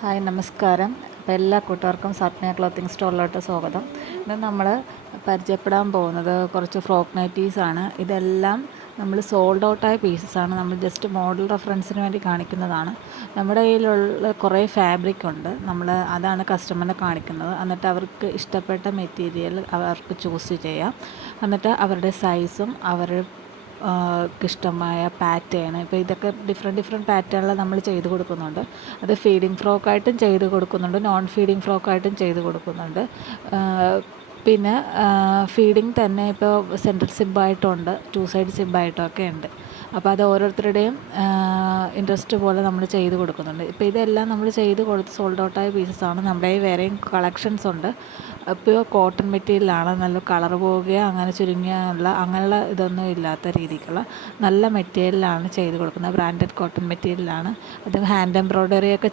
Hi നമസ്കാരം. അപ്പോൾ എല്ലാ കൂട്ടുകാർക്കും സത്ന ക്ലോത്തിങ് സ്റ്റോറിലോട്ട് സ്വാഗതം. ഇന്ന് നമ്മൾ പരിചയപ്പെടാൻ പോകുന്നത് കുറച്ച് ഫ്രോക്ക് നൈറ്റീസ് ആണ്. ഇതെല്ലാം നമ്മൾ സോൾഡ് ഔട്ടായ പീസസ് ആണ്. നമ്മൾ ജസ്റ്റ് മോഡൽ റെഫറൻസിന് വേണ്ടി കാണിക്കുന്നതാണ്. നമ്മുടെ കയ്യിലുള്ള കുറേ ഫാബ്രിക് ഉണ്ട്. നമ്മൾ അതാണ് കസ്റ്റമറിനെ കാണിക്കുന്നത്. എന്നിട്ട് അവർക്ക് ഇഷ്ടപ്പെട്ട മെറ്റീരിയൽ അവർക്ക് ചൂസ് ചെയ്യാം. എന്നിട്ട് അവരുടെ സൈസും അവരുടെ ഇഷ്ടമായ പാറ്റേൺ ഇപ്പോൾ ഇതൊക്കെ ഡിഫറെന്റ് ഡിഫറെന്റ് പാറ്റേണിൽ നമ്മൾ ചെയ്ത് കൊടുക്കുന്നുണ്ട്. അത് ഫീഡിങ് ഫ്രോക്കായിട്ടും ചെയ്ത് കൊടുക്കുന്നുണ്ട്. നോൺ ഫീഡിങ് ഫ്രോക്കായിട്ടും ചെയ്ത് കൊടുക്കുന്നുണ്ട്. പിന്നെ ഫീഡിങ് തന്നെ ഇപ്പോൾ സെൻട്രൽ സിബായിട്ടുണ്ട് ടു സൈഡ് സിബായിട്ടും ഒക്കെ ഉണ്ട്. അപ്പോൾ അത് ഓരോരുത്തരുടെയും ഇൻട്രസ്റ്റ് പോലെ നമ്മൾ ചെയ്ത് കൊടുക്കുന്നുണ്ട്. ഇപ്പോൾ ഇതെല്ലാം നമ്മൾ ചെയ്ത് കൊടുത്ത് സോൾഡ് ഔട്ടായ പീസസാണ് നമ്മുടെ വേറെയും കളക്ഷൻസ് ഉണ്ട്. ഇപ്പോൾ കോട്ടൺ മെറ്റീരിയലാണ് നല്ല കളർ പോവുകയോ അങ്ങനെ ചുരുങ്ങിയുള്ള അങ്ങനെയുള്ള ഇതൊന്നും ഇല്ലാത്ത രീതിക്കുള്ള നല്ല മെറ്റീരിയലാണ് ചെയ്ത് കൊടുക്കുന്നത്. ബ്രാൻഡഡ് കോട്ടൺ മെറ്റീരിയലാണ് അത് ഹാൻഡ് എംബ്രോയ്ഡറി ഒക്കെ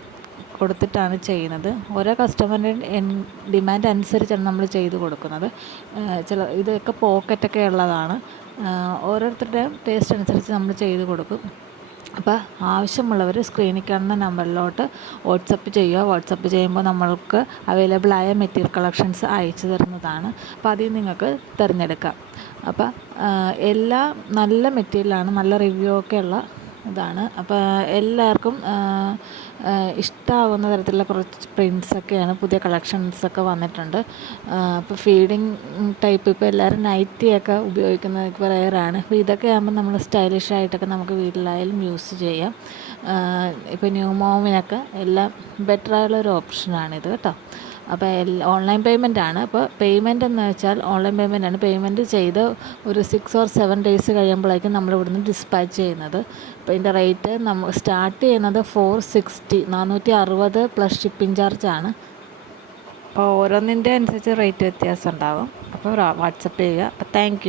കൊടുത്തിട്ടാണ് ചെയ്യുന്നത്. ഓരോ കസ്റ്റമറിന്റെ ഡിമാൻഡ് അനുസരിച്ചാണ് നമ്മൾ ചെയ്ത് കൊടുക്കുന്നത്. ചില ഇതൊക്കെ പോക്കറ്റൊക്കെ ഉള്ളതാണ്. ഓരോരുത്തരുടെ ടേസ്റ്റ് അനുസരിച്ച് നമ്മൾ ചെയ്ത് കൊടുക്കും. അപ്പോൾ ആവശ്യമുള്ളവർ സ്ക്രീനിൽ കാണുന്ന നമ്പറിലോട്ട് വാട്സപ്പ് ചെയ്യുക. വാട്സപ്പ് ചെയ്യുമ്പോൾ നമ്മൾക്ക് അവൈലബിൾ ആയ മെറ്റീരിയൽ കളക്ഷൻസ് അയച്ചു തരുന്നതാണ്. അപ്പോൾ അതിൽ നിങ്ങൾക്ക് തിരഞ്ഞെടുക്കാം. അപ്പോൾ എല്ലാ നല്ല മെറ്റീരിയലാണ് നല്ല റിവ്യൂ ഒക്കെ ഉള്ള ഇതാണ് അപ്പോൾ എല്ലാവർക്കും ഇഷ്ടമാവുന്ന തരത്തിലുള്ള കുറച്ച് പ്രിൻസൊക്കെയാണ് പുതിയ കളക്ഷൻസൊക്കെ വന്നിട്ടുണ്ട്. അപ്പോൾ ഫീഡിങ് ടൈപ്പ് ഇപ്പോൾ എല്ലാവരും നൈറ്റിയൊക്കെ ഉപയോഗിക്കുന്നത് ഇപ്പോൾ റയറാണ് അപ്പോൾ ഇതൊക്കെ ആകുമ്പോൾ നമ്മൾ സ്റ്റൈലിഷ് ആയിട്ടൊക്കെ നമുക്ക് വീട്ടിലായാലും യൂസ് ചെയ്യാം. ഇപ്പോൾ ന്യൂ മോമിനൊക്കെ എല്ലാം ബെറ്ററായുള്ള ഒരു ഓപ്ഷനാണിത് കേട്ടോ. അപ്പോൾ ഓൺലൈൻ പേയ്മെന്റ് ആണ്. അപ്പോൾ പേയ്മെന്റ് എന്ന് വെച്ചാൽ ഓൺലൈൻ പേയ്മെന്റ് ആണ്. പേയ്മെന്റ് ചെയ്ത് ഒരു സിക്സ് ഓർ സെവൻ ഡേയ്സ് കഴിയുമ്പോഴേക്കും നമ്മൾ ഇവിടുന്ന് ഡിസ്പാച്ച് ചെയ്യുന്നത്. അപ്പോൾ ഇതിന്റെ റേറ്റ് നമ്മൾ സ്റ്റാർട്ട് ചെയ്യുന്നത് ഫോർ സിക്സ്റ്റി നാനൂറ്റി അറുപത് പ്ലസ് ഷിപ്പിംഗ് ചാർജ് ആണ്. അപ്പോൾ ഓരോന്നിന്റെ അനുസരിച്ച് റേറ്റ് വ്യത്യാസം ഉണ്ടാകും അപ്പോൾ വാട്സപ്പ് ചെയ്യുക. അപ്പോൾ താങ്ക്